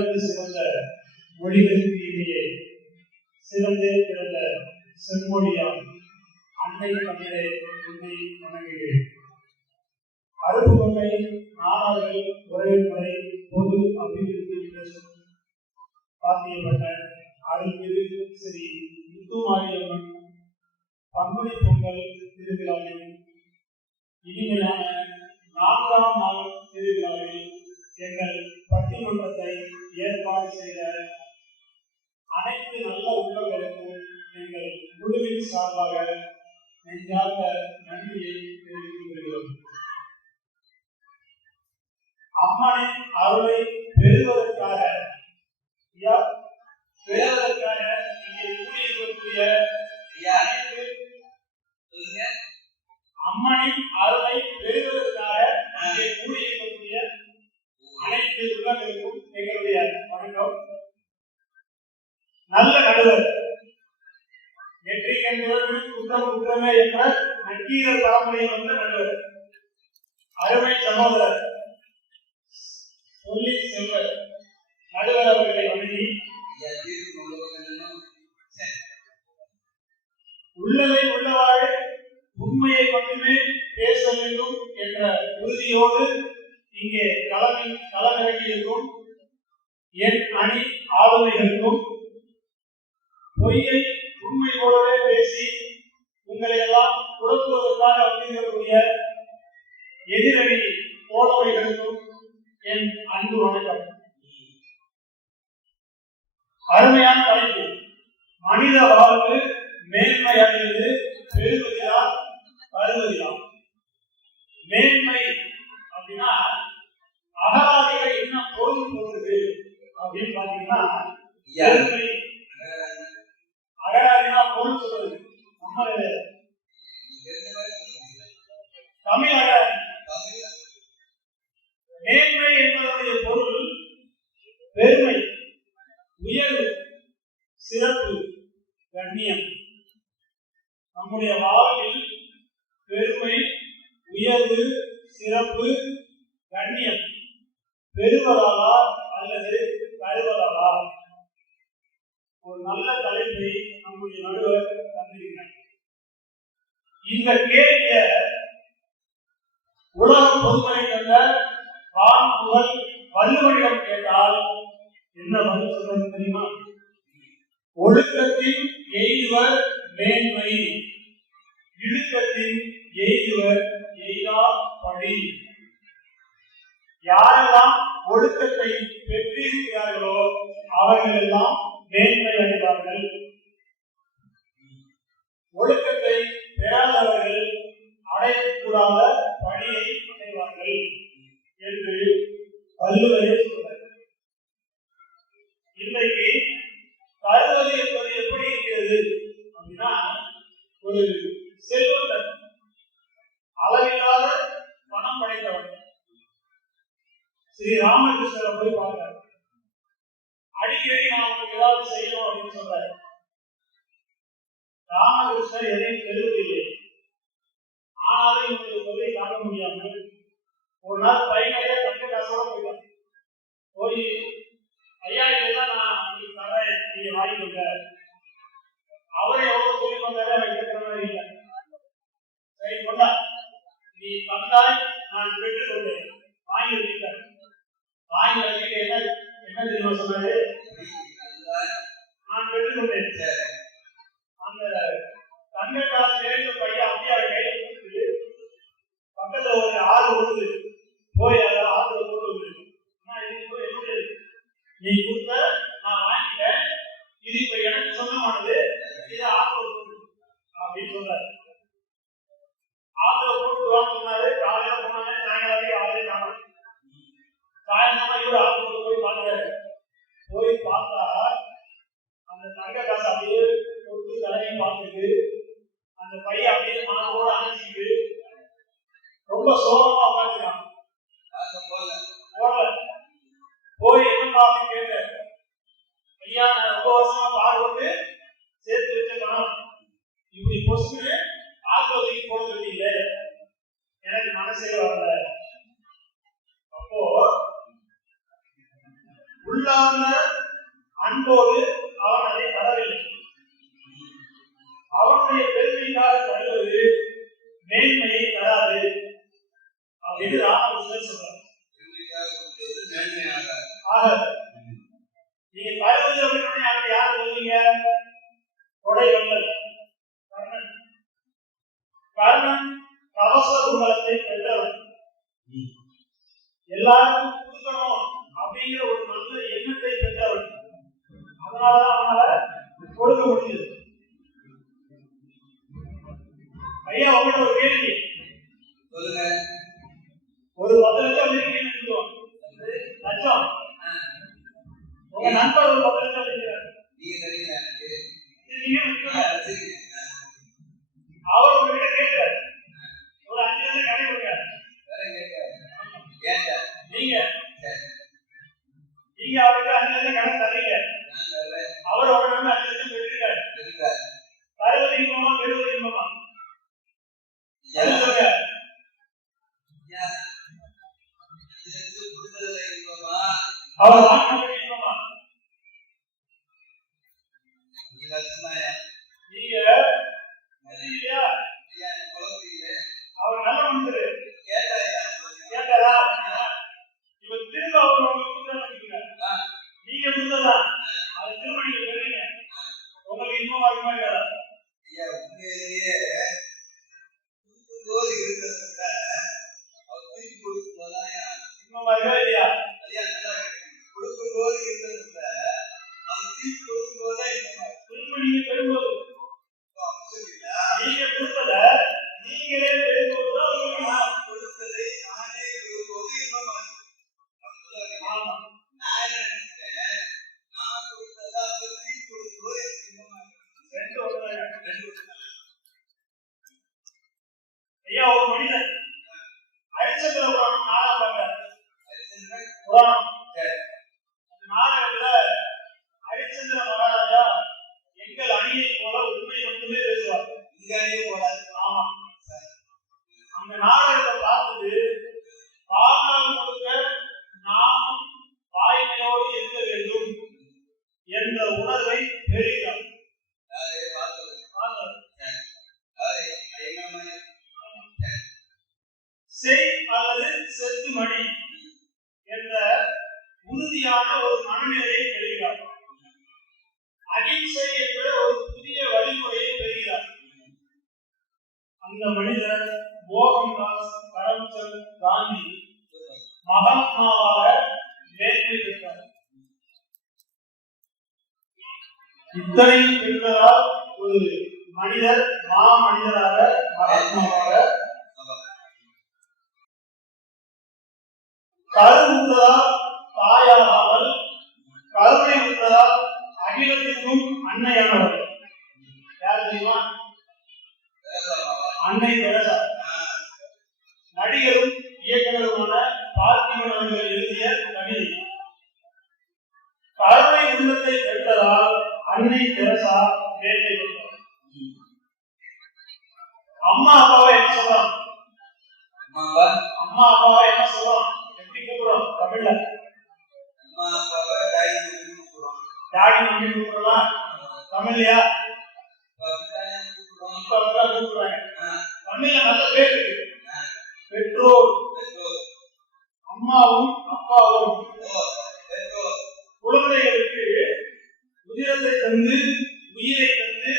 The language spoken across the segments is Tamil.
சிறந்து சிறந்த மொழிகளுக்கு இடையே சிறந்தே பிறந்த செம்மொழியாம் அன்னை தமிழே உன்னை வணங்குகிறேன். அருப்புக்கோட்டை நாடார்கள் உறவினரை பொது அபிவிருத்தி பாத்தியப்பட்ட அருள்மிகு ஸ்ரீ முத்துமாரியம்மன் பங்குனி பொங்கல் திருவிழாவில் இனிமையான 4ஆம் நாள் திருவிழாவில் எங்கள் பட்டிமன்றத்தை ஏற்பாடு செய்த அனைத்து நல்ல உள்ளங்களுக்கும் எங்கள் குழுவின் சார்பாக நெஞ்சார்ந்த நன்றியை தெரிவித்துக் கொள்கிறோம். அம்மனின் அருளை பெறுவதற்காக இங்கே கூடியிருக்கக்கூடிய அம்மனின் அருளை பெறுவதற்காக இங்கே கூடியிருக்கக்கூடிய அனைத்து உள்ளங்களுக்கும் எங்களுடைய வணக்கம். நல்ல நடுவர் குற்றம் குற்றமே என்ற நக்கீரர் பரம்பரையில் வந்த நடுவர், அருமை சகோதரர் சொல்லி செல்வர் நடுவர் அவர்களை வணங்கி, உள்ளதை உள்ளவாறு உண்மையை மட்டுமே பேச வேண்டும் என்ற உறுதியோடு இங்கே களமிறங்கியிருக்கும் என் அணி ஆளுமைகளுக்கும், பொய்யை உண்மை போலவே பேசி உங்களை எல்லாம் குழப்புவதற்காக வந்திருக்கக்கூடிய எதிரணி தோழமைகளுக்கும் என் அன்பு வணக்கம். அருமையான தலைப்பு, மனித வாழ்வு மேன்மை அடைவது பெறுவதிலா வருவதிலா. மேன்மை அப்படின்னா அகராதிகளை என்ன பொருள் போடுறது அப்படின்னு பாத்தீங்கன்னா, அகராதினா பொருள் சொல்றது நம்ம தமிழ் அகராதி. மேன்மை என்பதனுடைய பொருள் பெருமை, உயர்வு, சிறப்பு, கண்ணியம். நம்முடைய வாழ்வில் பெருமை, உயர்வு, சிறப்பு, கண்ணியம் பெறுவதாலா அல்லது தருவதாலா? ஒரு நல்ல தலைப்பை நம்முடைய நடுவர் தந்திருக்கிறார். இந்த கேள்விய உலக பொதுமறை கண்ட வான்புகழ் வள்ளுவனிடம் கேட்டால் என்ன பதில் சொல்றது தெரியுமா? ஒழுக்கத்தின் எய்துவர் மேன்மை, இழுக்கத்தின் எய்துவர் எய்தா படி. யாரெல்லாம் ஒழுக்கத்தை பெற்றிருக்கிறார்களோ அவர்கள் எல்லாம் மேன்மை அடைவார்கள். ஒழுக்கத்தை பெறாதவர்கள் அடையக்கூடாத பணியை அடைவார்கள் என்று வள்ளுவரே சொல்றார். இன்றைக்கு தருவது என்பது எப்படி இருக்கிறது அப்படின்னா, ஒரு செல்வந்தன் அளவில்லாத பணம் படைத்தவன் ஸ்ரீ ராமகிருஷ்ணரை போய் பார்க்கிறார். அடிக்கடி நான் உங்களுக்கு ஏதாவது செய்யணும் அப்படின்னு சொல்றாரு. ராமகிருஷ்ணர் எதையும் பெறுவதில்லை. ஆனாலும் இவங்களுக்கு தொழிலை தாங்க முடியாமல் ஒரு நாள் பையனையே தங்க காசோட போயிட்டான். போய் ஐயா இதெல்லாம் நான் உங்களுக்கு தரேன், நீங்க வாங்கிக்கோங்க. அவரை எவ்வளவு சொல்லி வந்தாரு, எனக்கு கேட்கிற மாதிரி இல்லை. சரி கொண்டா, நீ தந்தாய் நான் பெற்றுக்கொண்டேன், வாங்கி வச்சுட்டேன். வாங்கி வச்சுட்டு என்ன தெரியுமா சொன்னாரு? நான் பெற்றுக்கொண்டேன். அந்த தங்க காசு நேர்ந்த பையன் அப்படியே கையில கொடுத்து பக்கத்துல ஒரு ஆறு கொடுத்து போய் அதை ஆறுல போட்டு என்னுடைய நீ கொடுத்த நான் வாங்கிட்டேன், இது இப்ப எனக்கு சொந்தமானது, இதை ஆறுல போட்டு அப்படின்னு சொன்னாரு. ஆறுல போட்டு வாங்க சொன்னாரு. காலையில போனாங்க, சாயங்காலம் ஆளே காணும். சாயங்காலம் இவரு ஆறுல போய் பார்க்கிறாரு. போய் பார்த்தா அந்த தங்க காசு அப்படியே கொடுத்து தலையும் பார்த்துட்டு அந்த பையன் அப்படியே மனதோட அணைச்சிட்டு ரொம்ப சோகமா உட்காந்துருக்கான். போய் என்னப்பா அப்படின்னு கேட்டேன். ஐயா, நான் ரொம்ப வருஷமா பாடுபட்டு சேர்த்து வச்ச பணம் இப்படி பொசுன்னு ஆத்மதிக்கு போட வேண்டியல, எனக்கு மனசே வரல. அப்போ உள்ளார்ந்த அன்போடு அவன் அதை தரவில்லை. அவனுடைய பெருமைக்காக தருவது மேன்மையை தராது அப்படின்னு ராமகிருஷ்ணன் சொல்றார். நீங்க தருவது அப்படின்னு யாரு சொல்றீங்க? கொடைவள்ளல் கர்ணன். கர்ணன் கவச குண்டலத்தை பெற்றவன். எல்லாருக்கும் கொடுக்கணும் அப்படிங்கிற ஒரு நல்ல எண்ணத்தை பெற்றவன். அதனாலதான் அவனால கொடுக்க முடியுது. ஐயா, உங்கள்கிட்ட ஒரு கேள்வி. ஒரு 10 லட்சம் இருக்கீங்கன்னு லட்சம் உங்க நண்பர் ஒரு 10 லட்சம் இருக்கிறார். அவர் உங்ககிட்ட கேட்கிறார், ஒரு 5 லட்சம் கடை கொடுங்க. நீங்க அவருக்கு 5 லட்சம் கடன் தரீங்க. அவர் உங்கள்கிட்ட 5 லட்சம் பெற்றிருக்காரு. தருவது இன்பமா பெறுவது இன்பமா? அவர் வாங்கினது இன்பமா? நீங்க அவர் நல்ல மனுஷரு கேட்டாரா? இவர் திரும்ப அவர் உங்களுக்கு கொடுத்தா நீங்க கொடுத்ததா அதை திரும்ப நீங்க பெறீங்க. உங்களுக்கு இன்பமா இருக்குமா இருக்காதா? இன்பமா இருக்கா இல்லையா? திரும்ப நீங்க பெறும்போது நீங்க கொடுத்தத நீங்களே பெறும்போதுதான் உங்களுக்கு கொடுத்ததை நானே பெறும்போது இன்பமா இருக்கு. ஆமா, நான் என்ன நினைக்கிறேன், நான் கொடுத்ததா அவர் திருப்பி கொடுக்கும்போது இன்பமா இருக்கு. ரெண்டு ஒன்று. ஐயா, ஒரு மனிதன் ஹரிச்சந்திர புராணம் 4ஆம் புராணம் நாடகத்துல ஹரிச்சந்திர மகாராஜா எங்கள் அணியை போல உண்மை மட்டுமே பேசுவார். இங்க அணியை போல. ஆமா, அந்த நாடகத்தை பார்த்துட்டு வாழ்நாள் முழுக்க நாமும் வாய்மையோடு இருக்க வேண்டும் என்ற உணர்வை பெறுகிறார். செய் அல்லது செத்து மணி என்ற உறுதியான ஒரு மனநிலையை பெறுகிறார். அகிம்சை என்ற ஒரு புதிய வழிமுறையை பெறுகிறார். அந்த மனிதர் மோகன்தாஸ் கரம்சந்த் காந்தி மகாத்மாவாக மேன்மை பெற்றார். இத்தனையும் பெற்றதால் ஒரு மனிதர் மனிதராக மகாத்மாவாக கருவுற்றதால் தாயாகாமல் கருணை உற்றதால் அகிலத்திற்கும் அன்னையானவர். யார் தெரியுமா? அன்னை தெரசா. நடிகரும் இயக்குநருமான பார்த்திபன் அவர்கள் எழுதிய கவிதை. கருணை உள்ளத்தை பெற்றதால் அன்னை தெரசா மேன்மை பெற்றார். அம்மா அப்பாவை என்ன சொல்றான்? அம்மா அப்பாவை என்ன சொல்றான்? எப்படி கூப்பிடுறோம் தமிழ்ல? அம்மா அப்பாவை டாடி மம்மி கூப்பிடுறோம். டாடி மம்மி கூப்பிடுறோம் தமிழ்லையா? இப்ப கூப்பிடுறாங்க. தமிழ்ல நல்ல பேர் இருக்கு. பெற்றோர், அம்மாவும் அப்பாவும் குழந்தைகளுக்கு உதிரத்தை தந்து, உயிரை தந்து,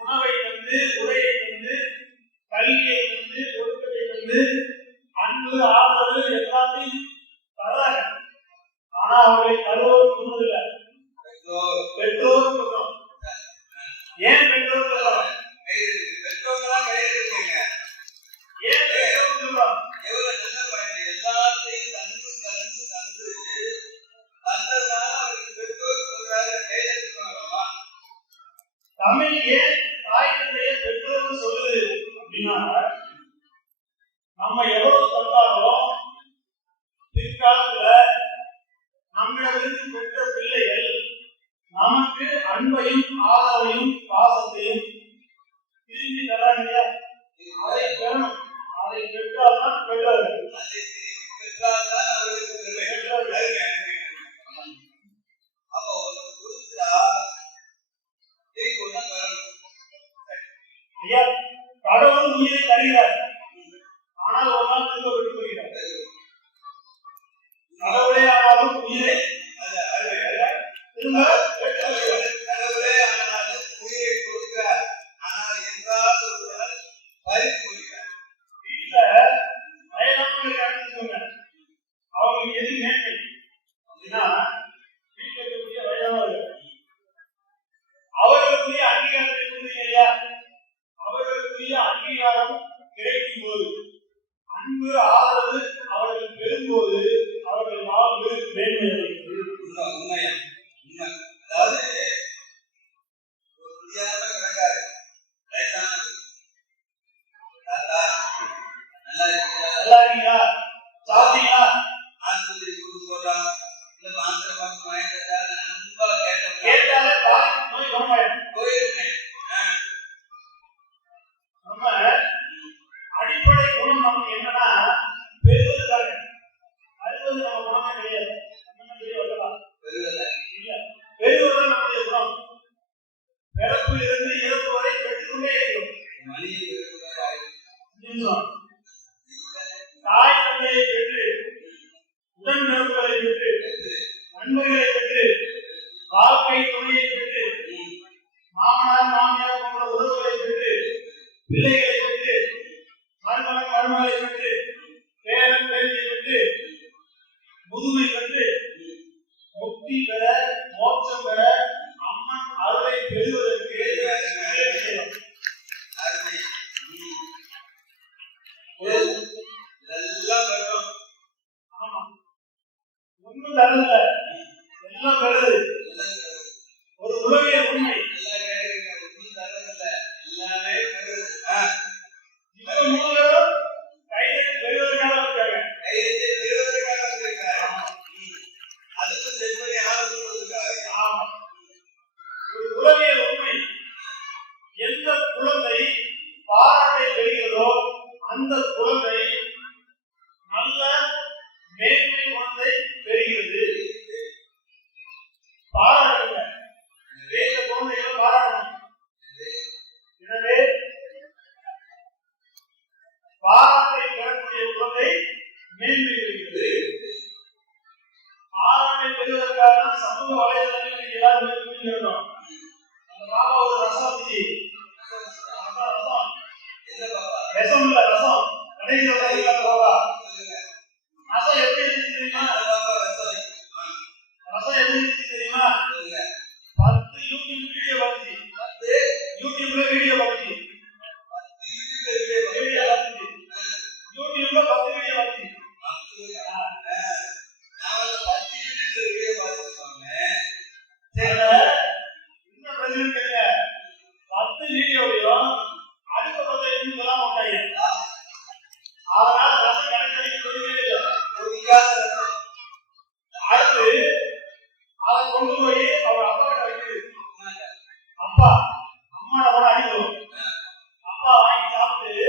உணவை தந்து, உடையை தந்து, கல்வியை தந்து, ஒழுக்கத்தை தந்து, அன்பு ஆதரவு எல்லாத்தையும் தர்றாங்க. ஆனா அவர்களை தருவோம் சொன்னதில்லை. பெற்றோர் சொல்றோம். ஏன் பெற்றோர் சொல்றோம்? பெற்றோர்களாம் கையெழுத்துங்க. ஏன் பெற்றோர் சொல்றோம்? எவ்வளவு நல்ல பையன், எல்லாத்தையும் தந்து தந்து தந்து தந்ததுனால அவருக்கு பெற்றோர் சொல்றாரு, கையெழுத்துக்கணுமா? தமிழ் ஏன் தாய் தந்தையை பெற்றோர் சொல்லுது அப்படின்னா, நம்ம எவ்வளவு தந்தாலும் பிற்காலத்துல நம்மிடமிருந்து பெற்ற பிள்ளைகள் நமக்கு அன்பையும் ஆதரவையும் பாசத்தையும் திரும்பி தராங்க. அதை பெறணும். அதை பெற்றால்தான் பெற்றோர்கள். அதை திரும்பி பெற்றால்தான் அவர்களுக்கு பெற்றோர்கள். திரும்ப கடவுளே ஆனாலும் உயிரை கொடுக்கிறார். ஆனால் என்றால் ஒருவர் பறித்து கொள்கிறார். வீட்டுல வயதானவங்க இருக்காங்க, அவங்களுக்கு எது மேன்மை அப்படின்னா வீட்டில் இருக்கக்கூடிய வயதானவர்கள் அவர்களுக்குரிய அங்கீகாரத்தை கொடுத்தீங்க இல்லையா? அவர்களுக்குரிய அங்கீகாரம் கிடைக்கும் போது, அன்பு ஆதரவு அவர்கள் பெறும்போது அவர்கள் வாழ்வு மேன்மை அடைகிறது. உண்மை. அதாவது ஒரு முடியாத கிடக்காரு, வயசானது, தாத்தா நல்லா இருக்கீங்களா, சாப்பிட்டீங்களா, ஆஸ்பத்திரி கூட்டு போடுறான், இல்ல மாத்திரை பார்த்து வாங்கிட்டா அன்பா கேட்டாலே நோய் குணமாயிடும். போயிருக்கேன். நம்ம அடிப்படை குணம் நமக்கு என்னன்னா பெறுவதுதாங்க. அறுபது நம்ம குணமே கிடையாது. பெறுவதுதான் நம்முடைய குணம். பிறப்பிலிருந்து இறப்பு வரை பெற்றுக்கொண்டே இருக்கிறோம். தாய் தந்தையை பெற்று, உடன் பிறப்புகளை பெற்று, நண்பர்களை பெற்று, வாழ்க்கை துணையை பெற்று, மாமனார் மாமியார் போன்ற உறவுகளை பெற்று, பிள்ளைகளை பெற்று, மருமகன் மருமகளை பெற்று, பேரன் பேரியை பெற்று, முதுமை பெற்று, முக்தி பெற, மோட்சம் பெற அம்மன் அருளை பெறுவதற்கு ஒன்றும் தரல, எல்லாம் பெறுது. ஒரு உலகிய உண்மை. எந்த குழந்தை பாராட்டை பெறுகிறதோ அந்த குழந்தை நல்ல மேன்மை குணத்தை பெறுகிறது. பாராட்டுங்க, வேத குழந்தைகளை பாராட்டணும். எனவே பாராட்டை பெறக்கூடிய குழந்தை மேன்மை பெறுகிறது. பாராட்டை பெறுவதற்காக சமூக வலைதளங்களில் எல்லாருமே புரிஞ்சுக்கிறோம். அந்த பாபா ஒரு ரசம் ரசம் இல்ல, ரசம் கடைசி பாபா ரசம் எப்படி இருந்துச்சு தெரியுமா? ரசம் எப்படி இருந்துச்சு தெரியுமா? 10 யூடியூப் வீடியோ பார்த்து, 10 யூடியூப்ல வீடியோ பார்த்து, யூடியூப்ல 10 வீடியோ பார்த்து, இன்னும் பிரச்சனை கேளுங்க. 10 வீடியோவையும் அடுத்த 10 வீடியோலாம் உண்டாயி. அதனால ரசம் கடைசி சொல்லவே இல்லை. அடுத்து அதை கொண்டு போய் அவர் அப்பா கிட்ட வைக்கிறது. அப்பா அம்மா கூட அடிக்கிறோம். அப்பா வாங்கி சாப்பிட்டு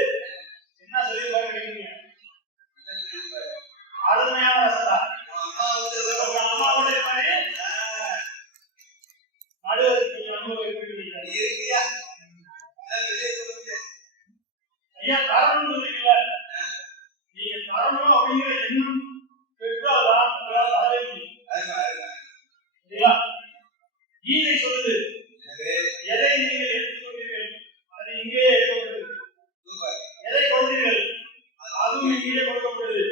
என்ன சொல்லி பாருங்க, அருமையான ரசம். அம்மா கூட மாதிரி நடுவருக்கு அனுபவம் ஐயா தரணும் சொல்றீங்களா? நீங்க தரணும் அப்படிங்கிற எண்ணம் பெற்றால்தான் அதே முடியும். கீதை சொல்லுது, எதை நீங்கள் எடுத்துக்கொண்டீர்கள் அது இங்கே எடுக்கப்பட்டது, எதை கொடுத்தீர்கள் அதுவும் இங்கே கொடுக்கப்படுது.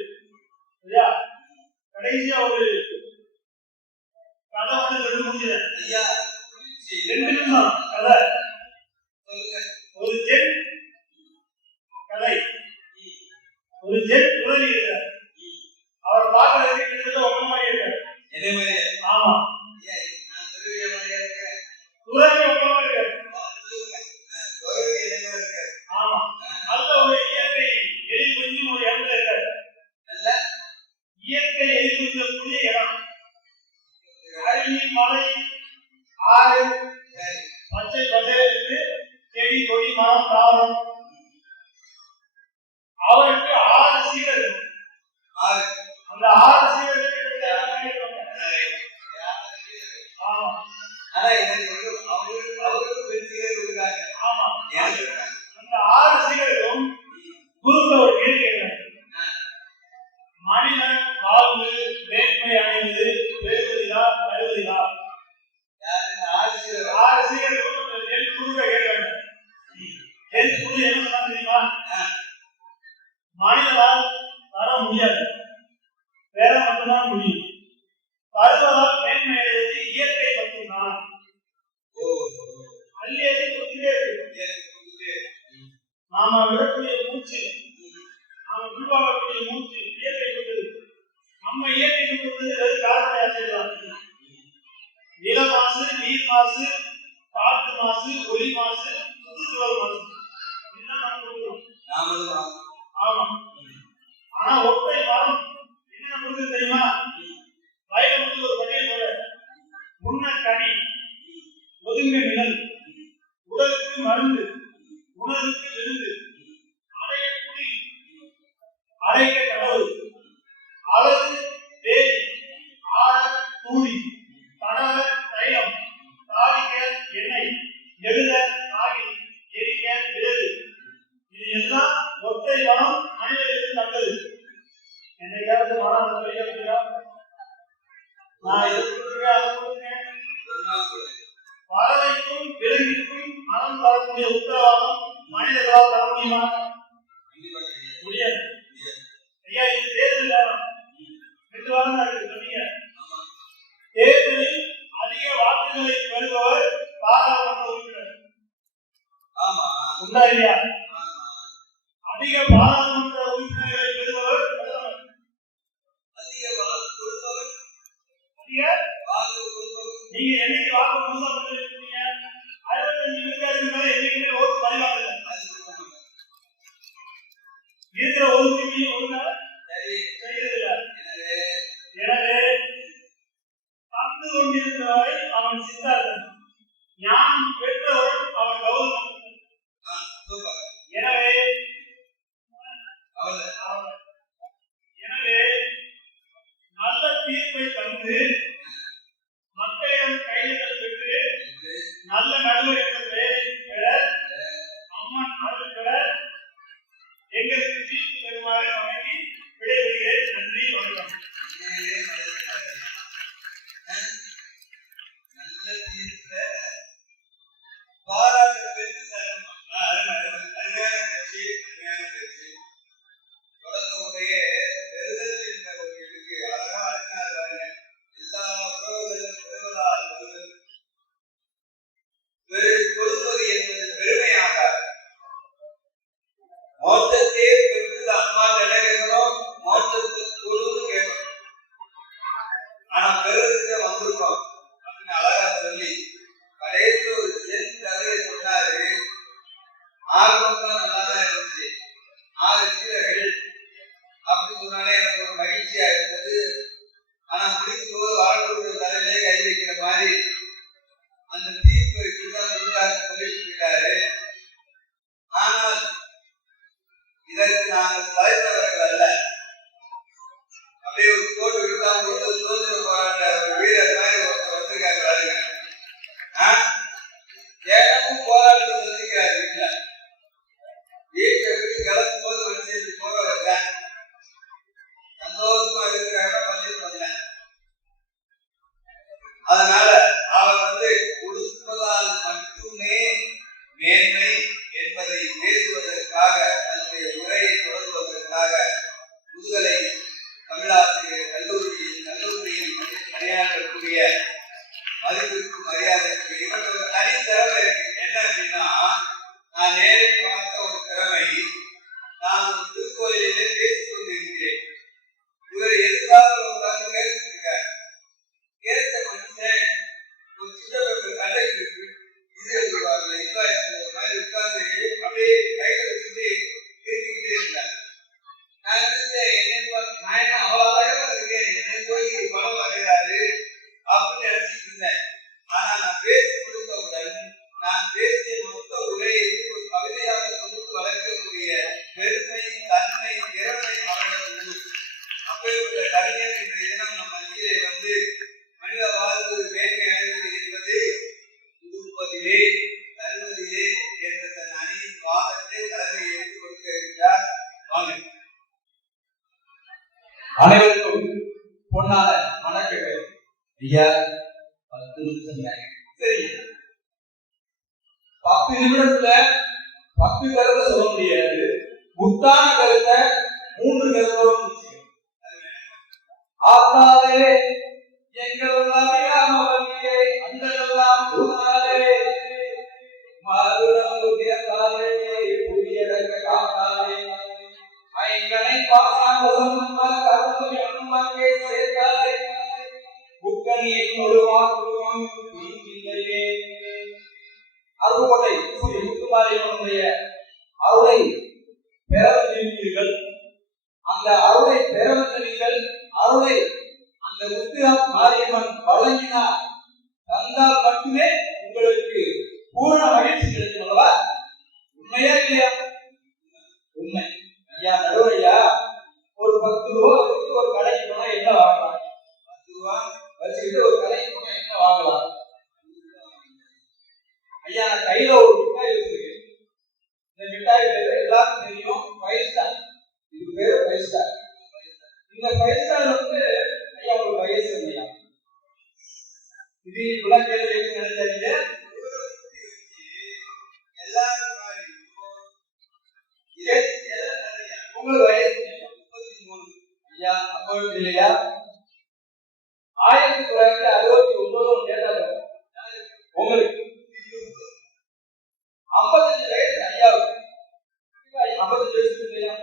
சரியா? கடைசியா ஒரு கதை வந்து சொல்லி முடிஞ்சது. 2 நிமிஷம் கதை. ஒரு ஜென் கதை. ஒரு ஜென் துறவி இருக்கிறார். அவர் பார்க்கறதுக்கு கிட்டத்தட்ட ஒன்ன மாதிரி இருக்கார். ஆமா, துறவி ஒன்ன மாதிரி இருக்கார். ஆமா, நல்ல ஒரு இயற்கை எழில் கொஞ்சம் ஒரு இடத்துல இருக்காரு. நல்ல இயற்கை எழில் கொஞ்சக்கூடிய இடம். அருவி, மலை, ஆறு, பச்சை பசேலுக்கு செடி கொடி மரம் தாவரம். அவருக்கு 6 சீடர்கள். அந்த 6 சீடர்கள் அந்த 6 சீடர்களும் குருக்கள் ஒரு கேள்வி கேட்கிறாங்க. மனிதன் வாழ்வு மேன்மை அடைவது பெறுவதிலா தருவதிலா? மனிதனால் தர முடியாது, வேற மட்டும்தான் முடியும். தருவதால் மேன்மை அடைவது இயற்கை மட்டும்தான். அள்ளியதை கொடுத்துட்டே இருக்கு. நாம விடக்கூடிய மூச்சு, நாம உள்வாங்கக்கூடிய மூச்சு இயற்கை கொடுத்தது. நம்ம இயற்கை கொடுத்தது வெறும் கார்பன் டை ஆக்சைடு தான். நில மாசு, நீர் மாசு, காற்று மாசு, ஒலி மாசு, சுற்றுச்சூழல் மாசு, இதுதான் நம்ம கொடுக்கிறோம். ஆமா. ஆனா ஒற்றை மரம் என்ன கொடுக்குது தெரியுமா? வயலை வந்து ஒரு பட்டியல் போல உண்ண கனி, ஒதுங்க நிழல், உடலுக்கு மருந்து, உணர்வுக்கு விருந்து, அடைய குடி, அரைக்க கடவுள், அழகு வேலி, ஆழ தூரி, தடவ தைலம், தாளிக்க எண்ணெய், எழுத காகில், எரிக்க விறகு. இது எல்லாம் ஒற்றை மரம் மனிதர்களுக்கு நல்லது. என்னைக்காவது மரம் வெளியா நான் இது கொடுத்துருக்கேன், அதை கொடுத்துருக்கேன். பறவைக்கும் விலங்கிற்கும் மரம் தரக்கூடிய உத்தரவாதம் மனிதர்களால் தர முடியுமா? முடியாது. ஐயா, இது தேர்தல் நேரம், 2 வாரம் தான் இருக்கு. சொன்னீங்க தேர்தலில் அதிக வாக்குகளை பெறுபவர் பாராளுமன்ற உறுப்பினர். உண்டா இல்லையா? அதிக பாராளுமன்ற உறுப்பினர்களை பெறுபவர் பிரதமர். நீங்க என்னைக்கு வாக்கு முழுசா கொடுத்துருக்கீங்க? 65 விழுக்காட்டுக்கு மேல என்னைக்குமே ஓட்டு பதிவாகல. இருக்கிற ஒழுங்கையும் ஒழுங்கா செய்யறதில்ல. எனவே தந்து கொண்டிருக்கிறவரை அவன் சித்தார்த்தன், ஞானம் பெற்றவன் அவன் கௌரவம். எனவே நல்ல தீர்ப்பை தந்து மக்களிடம் கைதுகள் பெற்று நல்ல நடுவர் என்ற பெயரை பெற அம்மன் அருள் பெற எங்களுக்கு தீர்ப்பு தருமாறு வணங்கி விடைபெறுகிறேன். நன்றி, வணக்கம். நல்ல தீர்ப்ப பாராட்டு பெற்று அருமையான கட்சி, அருமையான கட்சி. தொடக்கமுடைய பெறுதல் என்ற ஒரு இதுக்கு அழகா அழுத்தினார். எல்லா உறவுகளும் பெறுவதால் வருவது, கொடுப்பது என்பது பெருமையாக மோட்சத்தையே பெற்றது. அம்மா என்ன கேட்கிறோம்? மோட்சத்துக்கு கொடுன்னு கேட்கணும். ஆனா பெறுவதற்கு வந்திருக்கோம் அப்படின்னு அழகா சொல்லி கடைசி ஒரு செல் கதையை சொன்னாரு. ஆர்வம் நல்லாதான் இருந்துச்சு. 6 சீரர்கள் அப்படி சொன்னாலே எனக்கு ஒரு மகிழ்ச்சியா இருந்தது. ஆனா முடிக்கும் போது வாழ்க்கை தலையிலே கை வைக்கிற மாதிரி அந்த தீர்ப்பு இப்படிதான் சொல்லிட்டு இருக்காரு. ஆனால் இதற்கு நாங்கள் தலைத்தவர்கள் அல்ல. அப்படியே ஒரு கோட்டு விடுதான் போட்டு சுதந்திர போராட்ட ஒரு வீரர் மாதிரி ஒருத்தர் வந்திருக்காரு பாருங்க. ஏகமும் போராட்டத்தை சந்திக்கிறார். வீட்டுல விட்டு கிளம்பும் போது மனுஷன் போக வைத்தேன், சந்தோஷமா இருக்கிறாங்க, பள்ளி பண்ணேன். அதனால அவர் கொடுப்பதால் மட்டுமே மேன்மை என்பதை பேசுவதற்காக தன்னுடைய உரையை தொடங்குவதற்காக முதுகலை தமிழாசிரியர் கல்லூரியில் பணியாற்றக்கூடிய மதிப்பிற்கும் மரியாதைக்கு இவருக்கு தனி திறமை இருக்கு. என்ன அப்படின்னா, நான் நேரில் பார்த்த ஒரு திறமை, நான் ஒரு திருக்கோயிலே பேசிக் கொண்டிருக்கிறேன். இவர் எதிர்கால உட்கார்ந்து கேட்டுட்டு இருக்கார். கேட்ட மனுஷன் ஒரு சின்ன கடைக்கு இது எழுதுவாங்க, இந்த மாதிரி உட்கார்ந்து அப்படியே கையில வச்சுட்டு கேட்டுக்கிட்டே இருந்தார். நான் என்ன அவ்வளவு அழகா இருக்கேன், என்னை போய் படம் வரைகிறாரு அப்படின்னு நினைச்சிட்டு இருந்தேன். ஆனா நான் பேசி கொடுத்தவுடன் நான் பேசிய மொத்த உரையை ஒரு பகுதியாக தொகுத்து வளர்க்கக்கூடிய பெருமை, தன்மை, திறமை அவர்கள் உண்டு. அப்பேற்பட்ட கவிஞர் இன்றைய தினம் நம்ம மத்தியிலே மனித வாழ்வு மேன்மை அடைவது என்பது உடுப்பதிலே தருவதிலே என்ற தன் அணியின் வாதத்தை தலைமை எடுத்துக் கொடுக்க இருக்கிறார். வாங்க. அனைவருக்கும் பொன்னான வணக்கங்கள். ஐயா 10 நிமிஷம் சரி, 10 நிமிடத்துல 10 கருத்தை சொல்ல முடியாது. முத்தான கருத்தை 3 பேரோட ஆத்தாலே எங்கள் அபிராமவல்லியே அந்தெல்லாம் சொன்னாலே மதுரமுதியத்தாலே புரியடங்க காத்தாலே ஐங்கனை பாசாந்தசம் கருணம் என்னும் சேர்த்தாலே புக்கனியை முழுவாக்குவோம் தீங்கில்லையே. அருகோட்டை ஸ்ரீ முத்துமாரியம்மனுடைய அருளை பெற வந்திருக்கிறீர்கள். அந்த அருளை பெற வந்த நீங்கள் அருளை அந்த முத்துரா மாரியம்மன் வழங்கினார் தந்தால் மட்டுமே உங்களுக்கு பூரண மகிழ்ச்சி கிடைக்கும் அல்லவா? உண்மையா இல்லையா? உண்மை. ஐயா நடுவரையா ஒரு 10 ரூபா வச்சுட்டு ஒரு கடைக்கு போனா என்ன வாங்கலாம்? 10 ரூபா வச்சுக்கிட்டு ஒரு கடைக்கு போனா என்ன வாங்கலாம்? ஐயா நான் கையில ஒரு மிட்டாய் வச்சிருக்கேன். இந்த மிட்டாய் பேரு எல்லாருக்கும் தெரியும், 5 ஸ்டார். இது பேரு 5 ஸ்டார். இந்த 5 ஸ்டார் வந்து ஐயா ஒரு வயசு இல்லையா? இது இவ்வளவு கேள்வி நினைச்சாங்க எல்லாரும் உங்களுக்கு வயசு 33 ஐயா அப்போ இல்லையா? 1969 டேட்டா உங்களுக்கு 55 வயசு ஐயாவுக்கு 55 வயசு இல்லையா?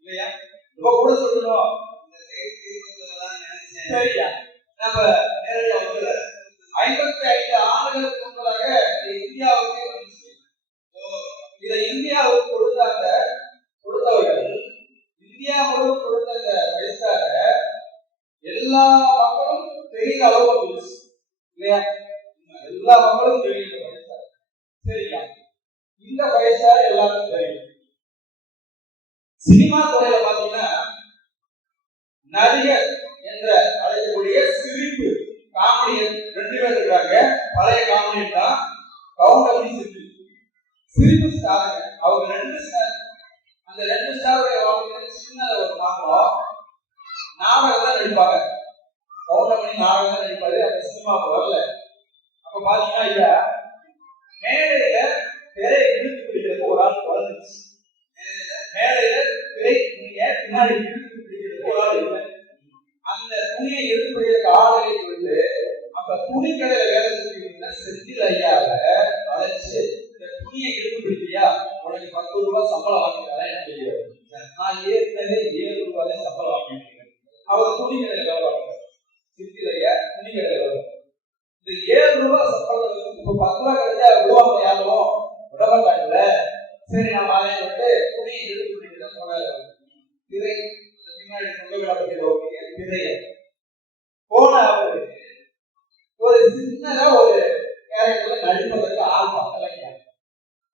இல்லையா? ரொம்ப கூட சொல்லணும். இந்த வயசு சொல்லலாம் நினைச்சேன். சரியா? நம்ம நேரடியா வந்து 55 ஆண்டுகளுக்கு முன்பதாக இந்தியாவுக்கு வந்துச்சு. இதை இந்தியாவுக்கு கொடுத்தவர்கள் இந்தியா முழுவதும் கொடுத்த இந்த வயசாக எல்லா மக்களும் தெரிந்த அளவு வந்துச்சு இல்லையா? எல்லா மக்களும் தெரியுது வயசாக. சரியா? இந்த வயசாக எல்லாருக்கும் தெரியும். சினிமா துறையில பாத்தீங்கன்னா நடிகர் என்ற அழைக்கக்கூடிய சிரிப்பு காமெடியன் 2 பேர் இருக்காங்க. பழைய காமெடியன் தான் கவுண்டமணி சிரிப்பு ஸ்டாருங்க. அவங்க 2 ஸ்டார். அந்த 2 ஸ்டாருடைய வாழ்க்கையில சின்ன ஒரு மாற்றம். நாடகம் தான் நடிப்பாங்க. கவுண்டமணி நாடகம் தான் நடிப்பாரு. அந்த சினிமா வரல. அப்ப பாத்தீங்கன்னா ஐயா மேடையில திரை இழுத்து பிடிக்கிறதுக்கு ஒரு ஆள் வளர்ந்துச்சு. மேடையில திரை பின்னாடி இழுத்து பிடிக்கிறதுக்கு ஒரு ஆள் இல்லை. அந்த துணியை இழுத்து பிடிக்கிறதுக்கு ஆளை வந்து அப்ப துணி கடையில வேலை செஞ்சுக்கிட்டு செந்தில் ஐயாவை அழைச்சு இந்த துணியை இழுத்து பிடிக்கிறியா, உனக்கு 10 ரூபாய் சம்பளம் வாங்கி தரேன் எனக்கு. நான் ஏற்கனவே 7 ரூபாய் சம்பளம் வாங்கிட்டு அவர் துணி கடையில வேலை வாங்குறாரு. செந்தில் ஐயா துணி கடையில வேலை. இந்த 7 ரூபாய் சம்பளம் இப்ப 10 ரூபாய் கிடைச்சா விடுவாங்க, யாரும் விடமாட்டாங்கல்ல. சரி நான் வாங்கி வந்து துணியை இழுத்து பிடிக்கிறத போனாரு. திரை பின்னாடி திரைய போன அவரு ஒரு சின்னதா ஒரு கேரக்டர்ல நடிப்பதற்கு ஆள் பத்தலைங்க.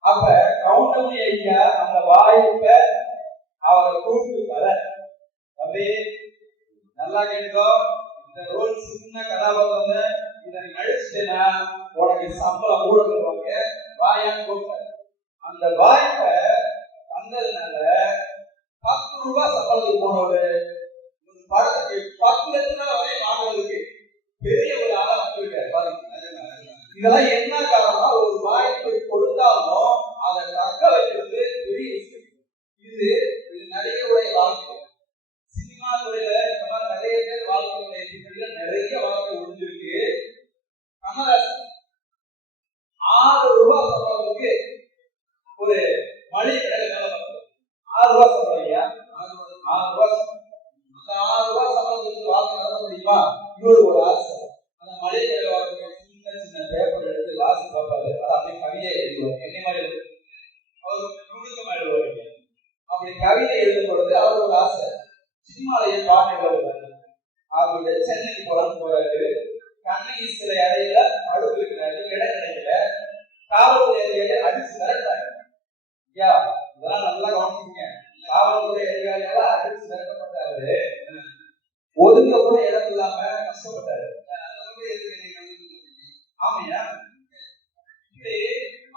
அப்ப கவுண்டமணி ஐயா அந்த வாய்ப்பை அவரை கூப்பிட்டு வர, தம்பி நல்லா கேட்டுக்கோ, இந்த ரோல் சின்ன கதாபாத்திரம் இதை நடிச்சுட்டேன்னா உனக்கு சம்பளம் கூட தருவாங்க, வாயான்னு கூப்பிட்டாரு. அந்த வாய்ப்பை வந்ததுனால 10 ரூபாய் சம்பளத்துக்கு போனவரு ஒரு படத்துக்கு 10 லட்சம் வரையும் வாங்குறதுக்கு பெரிய ஒரு ஆளா வந்திருக்காரு பாருங்க. இதெல்லாம் என்ன காரணம்னா ஒரு வாய்ப்பு கொடுத்தாலும் அதை தக்க வைக்கிறது பெரிய விஷயம். இது நடிகருடைய வாழ்க்கை. சினிமா துறையில இந்த மாதிரி நிறைய பேர் வாழ்க்கை நிறைய வாழ்க்கை ஒழிஞ்சிருக்கு. கமலஹாசன் 6 ரூபாய் சம்பளத்துக்கு ஒரு மளிகை கடையில வேலை பார்த்தாரு. 6 ரூபாய் சம்பளம் ஐயா, 6 ரூபாய். அந்த 6 ரூபாய் சம்பளத்துக்கு வாழ்க்கை நடத்த முடியுமா? இவருக்கு ஒரு ஆசை. அந்த மளிகை கடையில வரக்கூடிய சின்ன சின்ன பேப்பர் எடுத்து வாசி பார்ப்பாரு. அதை அப்படியே கவிதை எழுதுவார். என்ன மாதிரி அவர் நுணுக்கமா எழுதுவாங்க. அப்படி கவிதை எழுதும் பொழுது அவருக்கு ஒரு ஆசை, சினிமாலய பாட்டு எழுதுவாரு. அவருடைய சென்னைக்கு போறாரு. கண்ணகி சிலை அறையில அடுப்பு இருக்கிறாரு, இடம் கிடைக்கல. காவல்துறை அதிகாரியை அடிச்சு மிரட்டாங்க. ஐயா இதெல்லாம் நல்லா கவனிச்சுங்க. காவல்துறை அதிகாரியால அடிச்சு மிரட்டப்பட்டாரு. ஒதுங்க கூட இடம் இல்லாம கஷ்டப்பட்டாரு. ஆமையா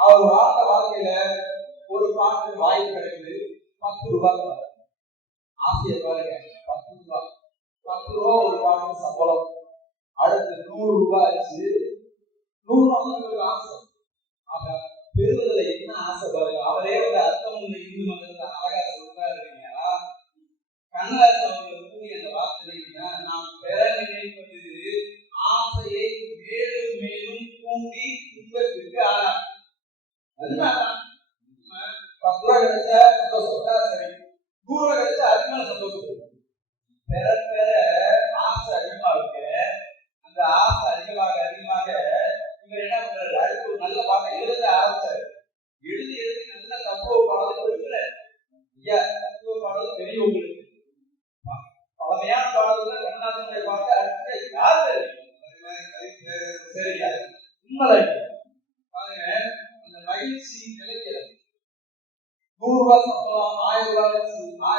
அவர் வாழ்ந்த வாழ்க்கையில ஒரு பாட்டுக்கு வாய்ப்பு கிடைக்குது. 10 ரூபாய் ஆசையை பாருங்க. 10 ரூபாய் 10 ரூபாய் ஒரு பாட்டுக்கு சம்பளம். அடுத்து 100 ரூபாய் ஆச்சு. 100 ரூபாய் ஆசை. ஆக பெறுவதில் என்ன ஆசை பாருங்க. அவரே வந்து அர்த்தம் இந்து மதத்துல அழகா சொல்றாரு இல்லையா? கண்ணதாசன் அவர்கள் கூறிய அந்த வார்த்தை நாம் பெற நினைப்பது ஆசையை மேலும் மேலும் தூண்டி துன்பத்திற்கு ஆளாம். அதுதான் 10 ரூபா கிடைச்சா சந்தோஷப்பட்டா சரி, 100 ரூபா கிடைச்சா அதுக்கு மேல சந்தோஷப்படும். பெற பெற ஆசை அதிகமாக அந்த ஆசை அதிகமாக இவர் என்ன பண்றாரு, அடுத்து ஒரு நல்ல பாட்டை எழுத ஆரம்பிச்சாரு. எழுதி நல்ல தத்துவ பாடலை கொடுக்கல. ஐயா தத்துவ பாடல் தெரியும் உங்களுக்கு, பழமையான பாடல்கள் கண்ணதாசனுடைய பாட்டு அடுத்த யார் தெரியும்? சரியா உண்மைதான். பாருங்க, அந்த மகிழ்ச்சி நிலைக்கிறது. 100 ரூபாய் சம்பளம், 1000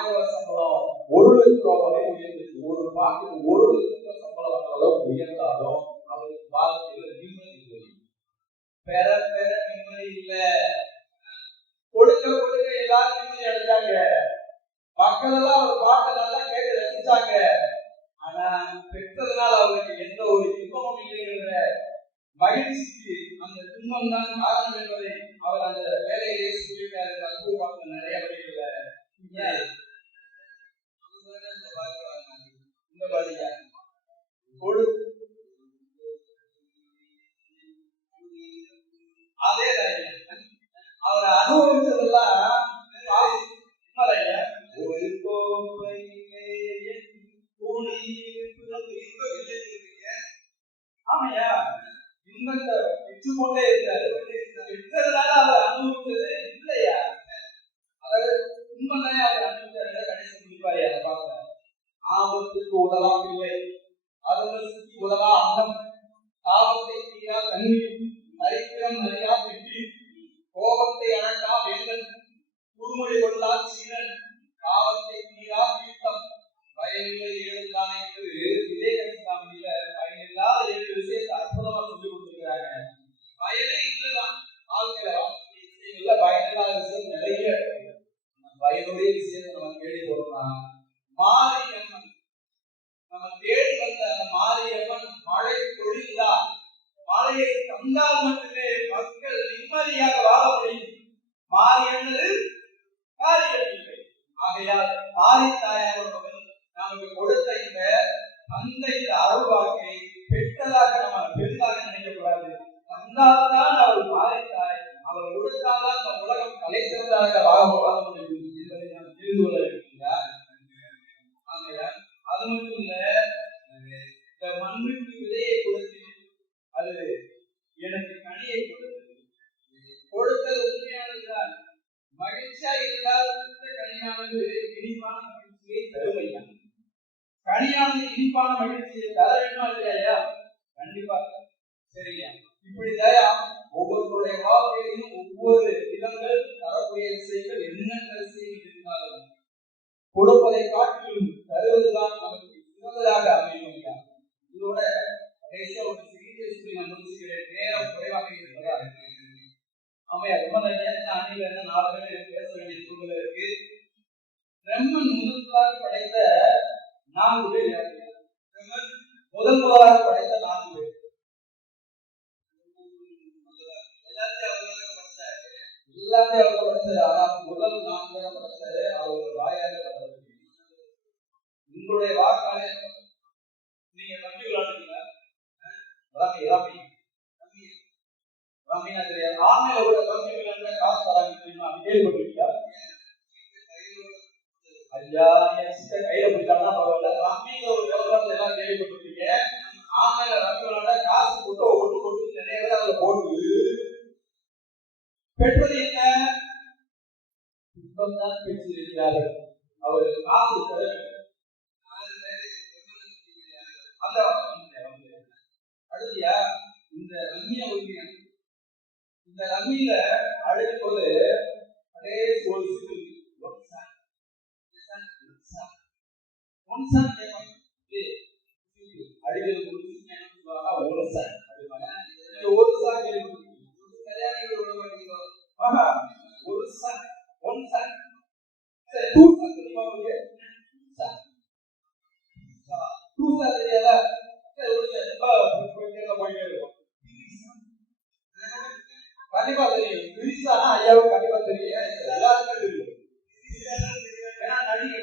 ரூபாய் சம்பளம், 1 லட்சம் ரூபாய் வரை உயர்ந்துச்சு. ஒரு பாட்டுக்கு 1 லட்சம் ரூபாய் சம்பளம் வந்த அளவுக்கு உயர்ந்தாலும் அவருக்கு வாழ்க்கையில நிம்மதி இல்லை. பெற பெற நிம்மதி இல்லை. கொடுக்க கொடுக்க எல்லாரும் நிம்மதி அடைஞ்சாங்க. மக்கள் எல்லாம் ஒரு பாட்டை நல்லா கேட்டு ரசிச்சாங்க. ஆனா பெற்றதுனால அவருக்கு எந்த ஒரு இன்பமும் இல்லைங்கிற மகிழ்ச்சிக்கு அந்த துன்பம் தான் காரணம் என்பதை அவர் அந்த வேலையிலேயே சொல்லிட்டாரு. தத்துவ பாட்டு நிறைய வழிகள் இந்த வழியா அதே அவர் அனுபவிச்சதெல்லாம் ஒரு ஆமையா இன்பத்தை விற்று கொண்டே இருந்தாரு. விற்றதுனால அவர் அனுபவிச்சது இல்லையா? அதாவது உண்மை தானே அவர் அனுபவிச்சாரு. கடைசி முடிப்பாரு அதை பார்க்க. ஆபத்துக்கு உதவாம் இல்லை, அருந்தசுக்கு உதவா அன்னம், ஆபத்தை தீரா தண்ணீர், மறித்திரம் அறியா வெற்றி, கோபத்தை அடக்கா வேந்தன், குறுமொழி கொள்ளா சீனன், காவத்தை தீரா தீர்த்தம், பயனில்லை ஏழுதானே என்று விவேகானந்தில பயனில்லாத 7 விஷயத்தை அற்புதமா சொல்லி கொடுத்துருக்காங்க. பயனே இல்லைதான் வாழ்க்கையில, இல்ல பயனில்லாத விஷயம் நிறைய. பயனுடைய விஷயத்தை நம்ம தேடி போறோம்னா மாரியம்மன், நம்ம தேடி வந்த அந்த மாரியம்மன் மழை பொழிந்தா, மழையை தந்தால் மட்டுமே மக்கள் நிம்மதியாக வாழ முடியும். மாறி என்பது காரியம் இல்லை. ஆகையால் மாறி தாயாரோட நமக்கு கொடுத்த இந்த தந்தை அருள்வாக்கை பெற்றதாக நம்ம பெரிதாக நினைக்கக்கூடாது. தந்தால்தான் அவர் மாறித்தாய், அவர் கொடுத்தால்தான் இந்த உலகம் தலை சிறந்ததாக வாழ முடியும் என்பதை நாம் தெரிந்து கொள்ள இருக்கிறார். ஆகையால் அது மட்டும் இல்ல, இந்த மண்ணுக்கு விதையை கொடுத்து அது எனக்கு கனியை கொடுத்தது உண்மையானதுதான். மகிழ்ச்சியா இருந்தால் கனியானது இனிப்பான மகிழ்ச்சியை தருமையா, கனியானது இனிப்பான மகிழ்ச்சியை தர வேண்டுமா இல்லையா? கண்டிப்பா. சரியா? இப்படி தயா ஒவ்வொருடைய வாழ்க்கையிலும் ஒவ்வொரு விதங்கள் தரக்கூடிய விஷயங்கள் என்னென்ன விஷயங்கள் இருந்தாலும் கொடுப்பதை காட்டிலும் தருவதுதான் நமக்கு சிறந்ததாக அமையும். இதோட கடைசியா ஒரு சிறிய சொல்லி நான் முடிச்சுக்கிறேன். நேரம் குறைவாக இருப்பதால் ஆமையா ரொம்ப அணில என்ன 4 பேர் பேச வேண்டிய சூழ்நிலை இருக்கு. பிரம்மன் முதலாக படைத்த 4 பேர் யாரு? முதலாக படைத்த 4 பேர் எல்லாத்தையும் அவங்க படைச்சாரு. ஆனா முதல் 4 பேரை படைச்சாரு. அவங்க வாயால படைச்சாரு. உங்களுடைய வாக்காளே நீங்க தம்பி விளையாடுறீங்களா? ரம்மினா தெரியாது. ஆன்லைன்ல கூட தம்பி விளையாடுற காசு தராங்க தெரியுமா? அது கேள்விப்பட்டிருக்கீங்களா? ஐயா நீங்க கையில போயிட்டாங்கன்னா பரவாயில்ல. ரம்மிங்கிற ஒரு விவகாரத்தை எல்லாம் கேள்விப்பட்டிருக்கீங்க. ஆன்லைன்ல ரம்மி விளையாட காசு போட்டு நிறைய பேர் அதுல போட்டு பெற்றது என்ன? துன்பம் தான் பெற்றிருக்கிறார்கள். அவர்கள் காசு தரவில்லை. அந்த அடுத்தியா இந்த ரம்மிய உரிமையான இந்த ரம்மியில அழைக்கும் போது அதே ஒரு அடிக்கிறது ஒரு சார் ஒரு சார் ஒரு சார் ஒன் சார் தெரியுமா உங்களுக்கு? தெரியாதா? கண்டிப்பா தெரியும். பிரிசானா ஐயாவுக்கு கண்டிப்பா தெரியும். எல்லாருமே தெரியும். ஏன்னா நடிகை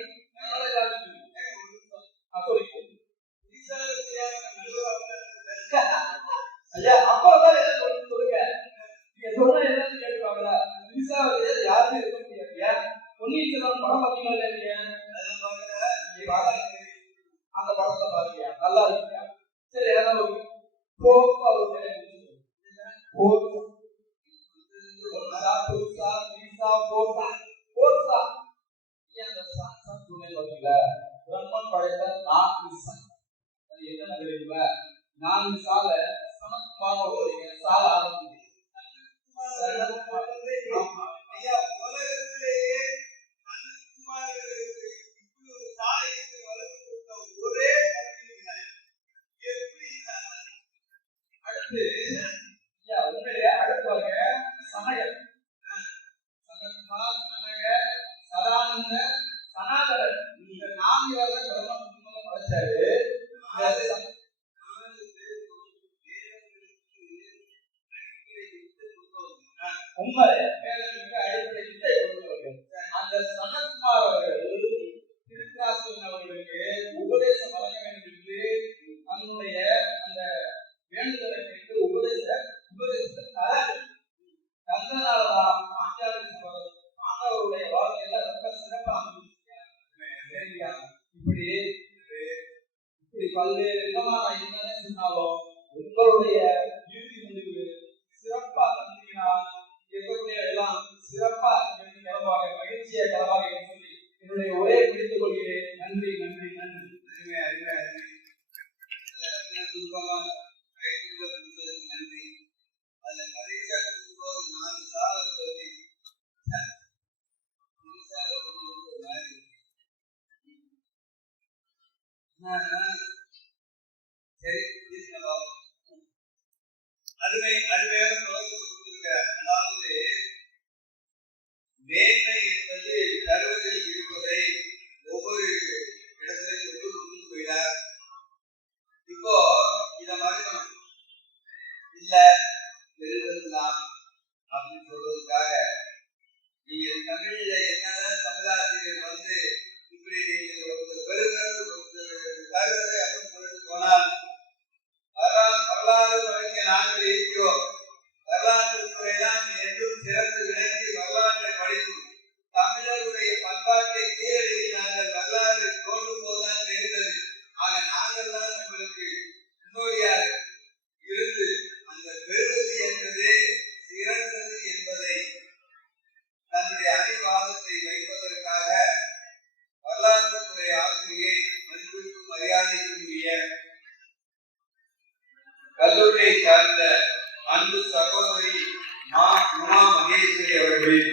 பாத்தீங்களா இல்லையா? அதெல்லாம் பார்க்கல. நீங்க பாருங்க. அந்த படத்தை பாருங்க, நல்லா இருக்குங்க. சரி, அதான் போக்கா ஒரு பேரை போக்கா போக்கா பீசா போக்கா போக்கா. ஏன் அந்த சாசம் துணை வரல? பிரம்மன் படைத்த 4 சால். அது என்ன தெரியுங்களா? 4 சால சனத்குமார் ஒரு சால ஆரம்பிச்சு ஐயா, உலகத்திலேயே சனத்குமாருக்கு இப்படி ஒரு சாலைக்கு வளர்த்து கொடுத்த ஒரே எப்படி அடுத்து உண்மையிலே அடுத்து பாருங்க, சமயம் சனத்குமார், சனக, சதானந்த, சனாதனர், இந்த 4 பேரை பிரம்மன் படைச்சாரு. உண்மை வேதங்களுக்கு அடிப்படை வித்தை கொடுத்தவர்கள். அந்த சனத்குமார் அவர்கள் திருக்காசன் அவர்களுக்கு உபதேசம் வழங்க வேண்டும் என்று தன்னுடைய அந்த வேண்டுதலை கேட்டு உபதேசத்தை தராது. தந்தனால்தான் பாஞ்சாலி சபதம் ஆண்டவருடைய வாழ்க்கையில ரொம்ப சிறப்பாக இப்படி பல்வேறு விதமான என்னன்னு சொன்னாலும் உங்களுடைய இறுதி முடிவு சிறப்பா தந்தீங்கன்னா இருக்கக்கூடிய எல்லாம் சிறப்பா கிளம்பாக மகிழ்ச்சியா கிளம்பாக சொல்லி என்னுடைய உரையை பிடித்துக் கொள்கிறேன். நன்றி நன்றி நன்றி. நன்றி. அதுல கடைசியா இருக்கும்போது 4 சாலை சொல்லி அருமையாக கொடுத்திருக்கிறார். அதாவது மேன்மை என்பது தருவதில் இருப்பதை ஒவ்வொரு இடத்திலும் கொண்டு போயிடார். இப்போ இத மறுக்கணும் இல்ல பெறுவதுதான் அப்படின்னு சொல்றதுக்காக நீங்க தமிழ்ல என்னதான் தமிழாசிரியர் வந்து இப்படி நீங்க பெறுவது தருவது அப்படின்னு சொல்லிட்டு போனால் வரலாறு படிக்க நாங்கள் இருக்கிறோம். வரலாற்று துறைதான் என்றும் சிறந்து விளங்கி வரலாற்றை படிக்கும். தமிழருடைய பண்பாட்டை கீழடி நாங்கள் வரலாறு தோன்றும் போதுதான் தெரிந்தது. ஆக நாங்கள் தான் உங்களுக்கு முன்னோடியாக இருந்து அந்த பெறுவது என்பதே சிறந்தது என்பதை தன்னுடைய அடிவாதத்தை வைப்பதற்காக வரலாற்றுத்துறை ஆசிரியை மதிப்பிற்கும் மரியாதைக்கும் உரிய கல்லூரியை சார்ந்த அன்பு சகோதரி மா. உமா மகேஸ்வரி அவர்களின்